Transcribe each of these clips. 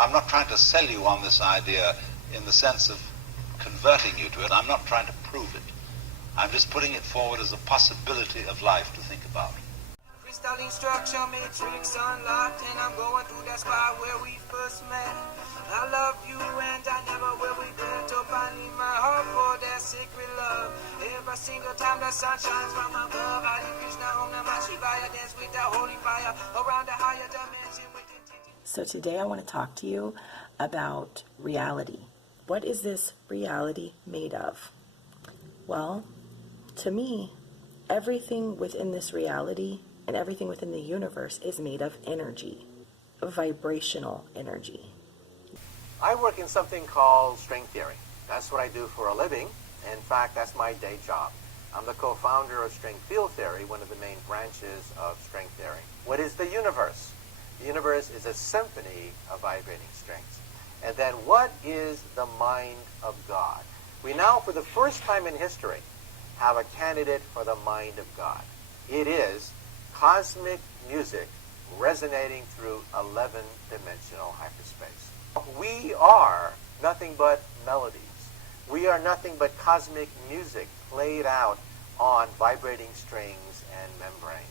I'm not trying to sell you on this idea in the sense of converting you to it. I'm not trying to prove it. I'm just putting it forward as a possibility of life to think about. Crystalline structure, matrix unlocked, and I'm going through that spot where we first met. I love you and I never will regret. Hope I need my heart for that sacred love. Every single time the sun shines from above, I leave Krishna Om Namah Shivaya, dance with that holy fire around the higher dimension with intention. So today I want to talk to you about reality. What is this reality made of? Well, to me, everything within this reality and everything within the universe is made of energy, vibrational energy. I work in something called string theory. That's what I do for a living. In fact, that's my day job. I'm the co-founder of string field theory, one of the main branches of string theory. What is the universe? The universe is a symphony of vibrating strings. And then what is the mind of God? We now, for the first time in history, have a candidate for the mind of God. It is cosmic music resonating through 11-dimensional hyperspace. We are nothing but melodies. We are nothing but cosmic music played out on vibrating strings and membranes,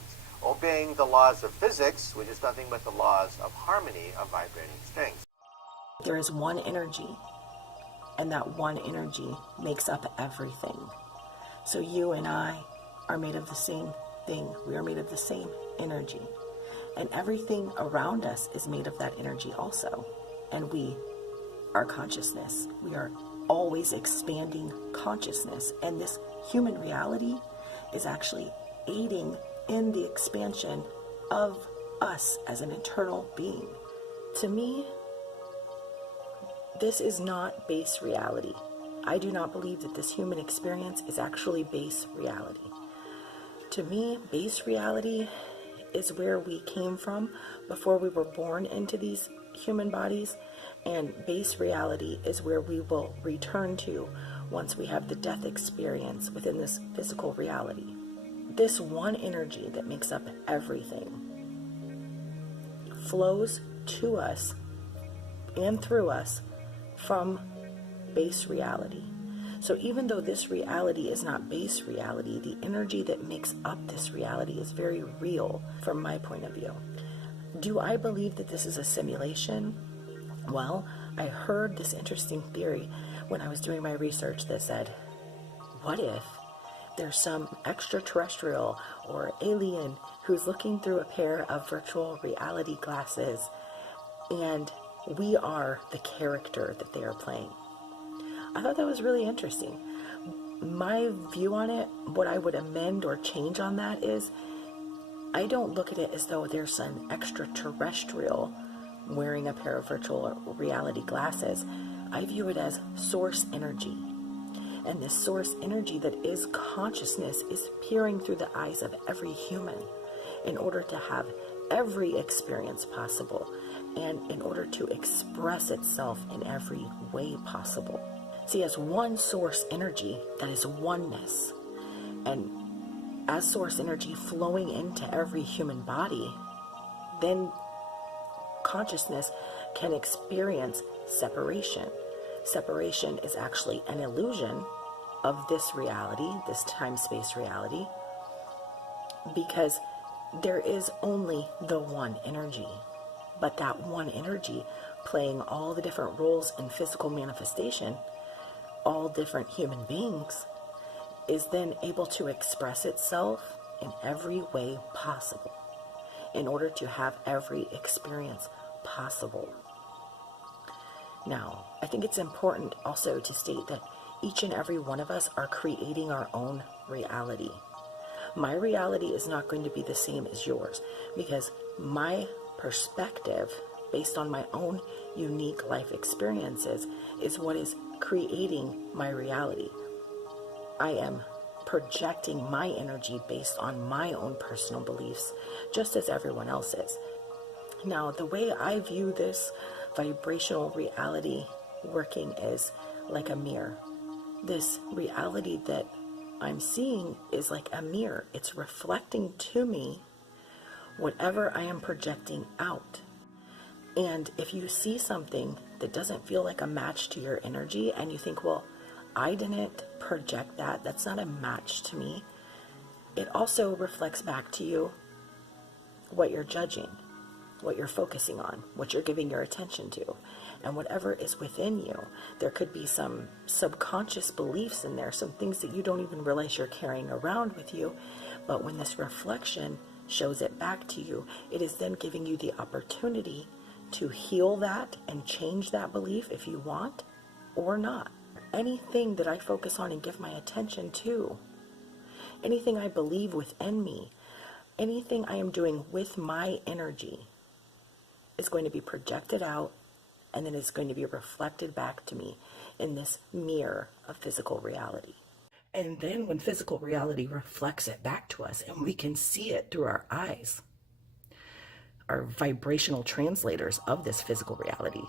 obeying the laws of physics, which is nothing but the laws of harmony of vibrating strings. There is one energy, and that one energy makes up everything. So you and I are made of the same thing. We are made of the same energy. And everything around us is made of that energy also. And we are consciousness. We are always expanding consciousness. And this human reality is actually aiding in the expansion of us as an eternal being. To me, this is not base reality. I do not believe that this human experience is actually base reality. To me, base reality is where we came from before we were born into these human bodies, and base reality is where we will return to once we have the death experience within this physical reality. This one energy that makes up everything flows to us and through us from base reality. So even though this reality is not base reality, the energy that makes up this reality is very real from my point of view. Do I believe that this is a simulation? Well, I heard this interesting theory when I was doing my research that said, what if there's some extraterrestrial or alien who's looking through a pair of virtual reality glasses and we are the character that they are playing? I thought that was really interesting. My view on it, what I would amend or change on that is, I don't look at it as though there's some extraterrestrial wearing a pair of virtual reality glasses. I view it as source energy. And this source energy that is consciousness is peering through the eyes of every human in order to have every experience possible and in order to express itself in every way possible. See, as one source energy, that is oneness. And as source energy flowing into every human body, then consciousness can experience separation. Separation is actually an illusion of this reality, this time-space reality, because there is only the one energy. But that one energy playing all the different roles in physical manifestation, all different human beings, is then able to express itself in every way possible in order to have every experience possible. Now, I think it's important also to state that each and every one of us are creating our own reality. My reality is not going to be the same as yours because my perspective, based on my own unique life experiences, is what is creating my reality. I am projecting my energy based on my own personal beliefs, just as everyone else is. Now, the way I view this vibrational reality working is like a mirror. This reality that I'm seeing is like a mirror. It's reflecting to me whatever I am projecting out. And if you see something that doesn't feel like a match to your energy and you think, well, I didn't project that, that's not a match to me, it also reflects back to you what you're judging, what you're focusing on, what you're giving your attention to. And whatever is within you, there could be some subconscious beliefs in there, some things that you don't even realize you're carrying around with you. But when this reflection shows it back to you, it is then giving you the opportunity to heal that and change that belief if you want or not. Anything that I focus on and give my attention to, anything I believe within me, anything I am doing with my energy is going to be projected out, and then it's going to be reflected back to me in this mirror of physical reality. And then when physical reality reflects it back to us and we can see it through our eyes, our vibrational translators of this physical reality,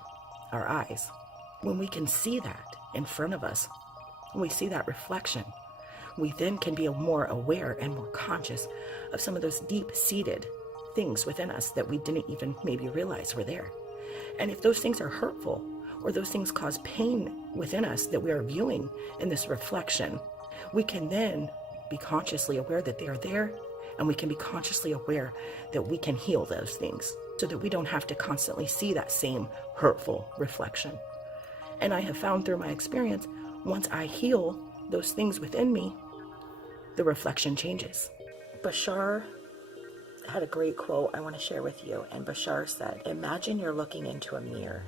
our eyes, when we can see that in front of us, when we see that reflection, we then can be more aware and more conscious of some of those deep-seated things within us that we didn't even maybe realize were there. And if those things are hurtful, or those things cause pain within us that we are viewing in this reflection, we can then be consciously aware that they are there, and we can be consciously aware that we can heal those things so that we don't have to constantly see that same hurtful reflection. And I have found through my experience, once I heal those things within me, the reflection changes. Bashar had a great quote I want to share with you. And Bashar said, imagine you're looking into a mirror.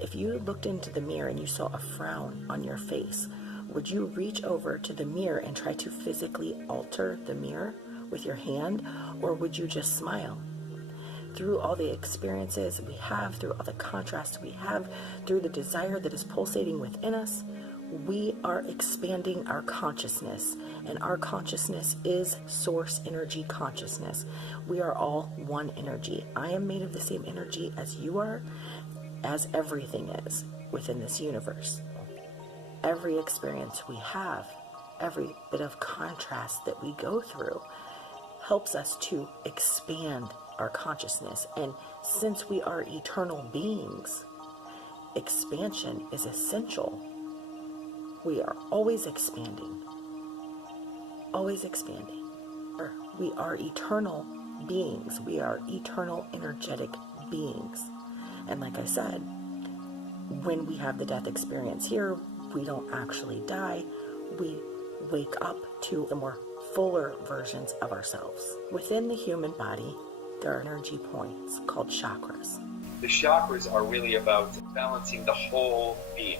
If you looked into the mirror and you saw a frown on your face, would you reach over to the mirror and try to physically alter the mirror with your hand, or would you just smile? Through all the experiences we have, through all the contrasts we have, through the desire that is pulsating within us, we are expanding our consciousness, and our consciousness is source energy consciousness. We are all one energy. I am made of the same energy as you are, as everything is within this universe. Every experience we have, every bit of contrast that we go through helps us to expand our consciousness. And since we are eternal beings, expansion is essential. We are always expanding, always expanding. We are eternal beings. We are eternal energetic beings. And like I said, when we have the death experience here, we don't actually die. We wake up to the more fuller versions of ourselves. Within the human body, there are energy points called chakras. The chakras are really about balancing the whole being,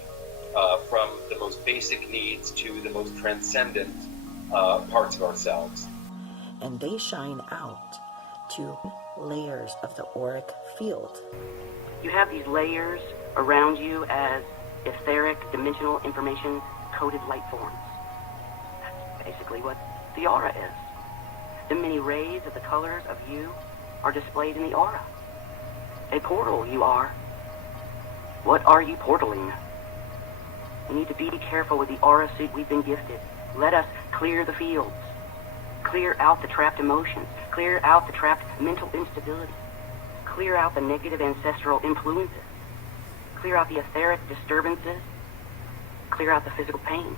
from the most basic needs to the most transcendent parts of ourselves. And they shine out to layers of the auric field. You have these layers around you as etheric, dimensional information coded light forms. That's basically what the aura is. The many rays of the colors of you are displayed in the aura. A portal you are. What are you portaling? We need to be careful with the aura suit we've been gifted. Let us clear the fields. Clear out the trapped emotions. Clear out the trapped mental instability. Clear out the negative ancestral influences. Clear out the etheric disturbances. Clear out the physical pains.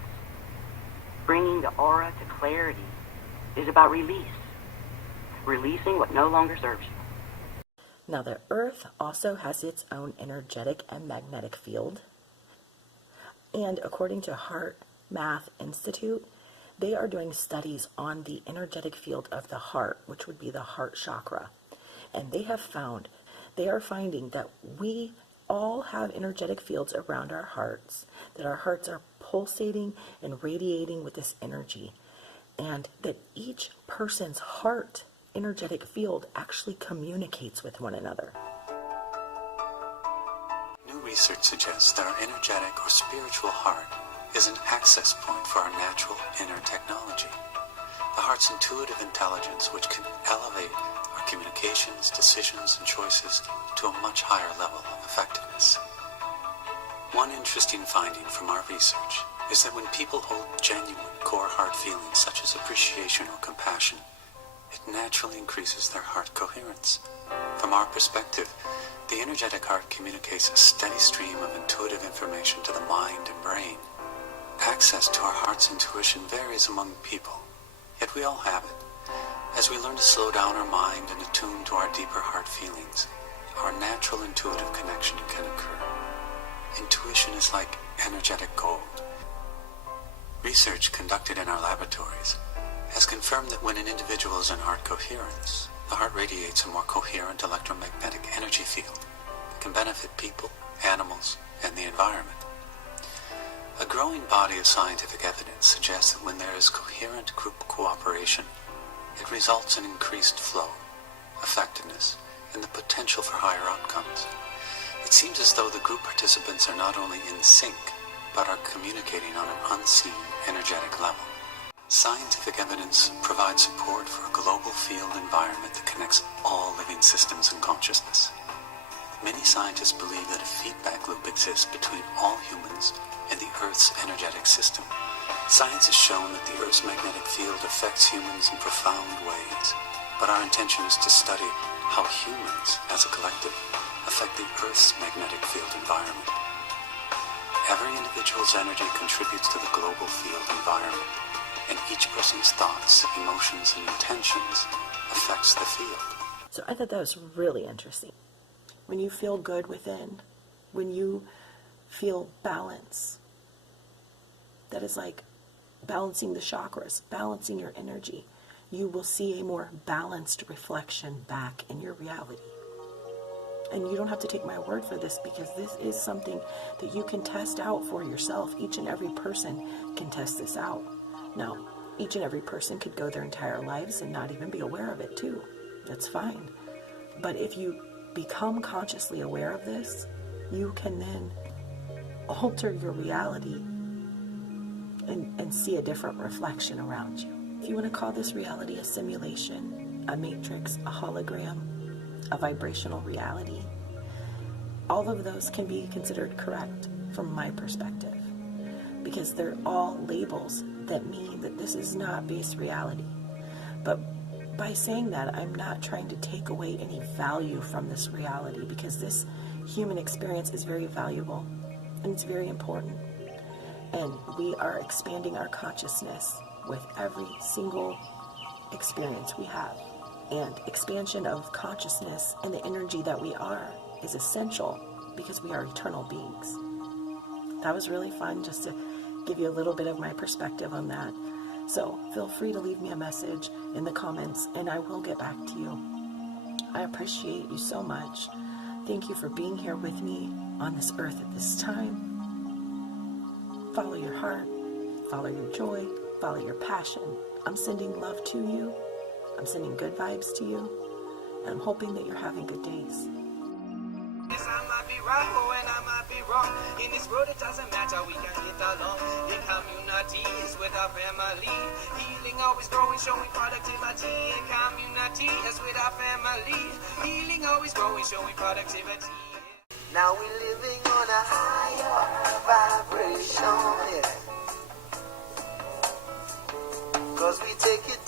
Bringing the aura to clarity is about release. Releasing what no longer serves you. Now, the Earth also has its own energetic and magnetic field. And according to Heart Math Institute, they are doing studies on the energetic field of the heart, which would be the heart chakra. And they are finding that we all have energetic fields around our hearts, that our hearts are pulsating and radiating with this energy, and that each person's heart energetic field actually communicates with one another. New research suggests that our energetic or spiritual heart is an access point for our natural inner technology. The heart's intuitive intelligence, which can elevate our communications, decisions, and choices to a much higher level of effectiveness. One interesting finding from our research is that when people hold genuine core heart feelings such as appreciation or compassion, it naturally increases their heart coherence. From our perspective, The energetic heart communicates a steady stream of intuitive information to the mind and brain. Access to our heart's intuition varies among people, yet we all have it. As we learn to slow down our mind and attune to our deeper heart feelings, our natural intuitive connection can occur. Intuition is like energetic gold. Research conducted in our laboratories has confirmed that when an individual is in heart coherence, the heart radiates a more coherent electromagnetic energy field that can benefit people, animals, and the environment. A growing body of scientific evidence suggests that when there is coherent group cooperation, it results in increased flow, effectiveness, and the potential for higher outcomes. It seems as though the group participants are not only in sync, but are communicating on an unseen energetic level. Scientific evidence provides support for a global field environment that connects all living systems and consciousness. Many scientists believe that a feedback loop exists between all humans and the Earth's energetic system. Science has shown that the Earth's magnetic field affects humans in profound ways, but our intention is to study how humans, as a collective, affect the Earth's magnetic field environment. Every individual's energy contributes to the global field environment, and each person's thoughts, emotions, and intentions affects the field. So I thought that was really interesting. When you feel good within, when you feel balance, that is like balancing the chakras, balancing your energy, you will see a more balanced reflection back in your reality. And you don't have to take my word for this, because this is something that you can test out for yourself. Each and every person can test this out. Now, each and every person could go their entire lives and not even be aware of it too. That's fine. But if you become consciously aware of this, you can then alter your reality and see a different reflection around you. If you want to call this reality a simulation, a matrix, a hologram, a vibrational reality, all of those can be considered correct from my perspective, because they're all labels that mean that this is not base reality. But by saying that, I'm not trying to take away any value from this reality, because this human experience is very valuable and it's very important. And we are expanding our consciousness with every single experience we have. And expansion of consciousness and the energy that we are is essential, because we are eternal beings. That was really fun, just to give you a little bit of my perspective on that. So feel free to leave me a message in the comments and I will get back to you. I appreciate you so much. Thank you for being here with me on this earth at this time. Follow your heart, follow your joy, follow your passion. I'm sending love to you. I'm sending good vibes to you. And I'm hoping that you're having good days. Yes, I might be right, and I might be wrong. In this world, it doesn't matter, we can get along. In communities with our family, healing always growing, showing productivity. In communities with our family, healing always growing, showing productivity. Now we're living on a higher vibration, yeah. 'Cause we take it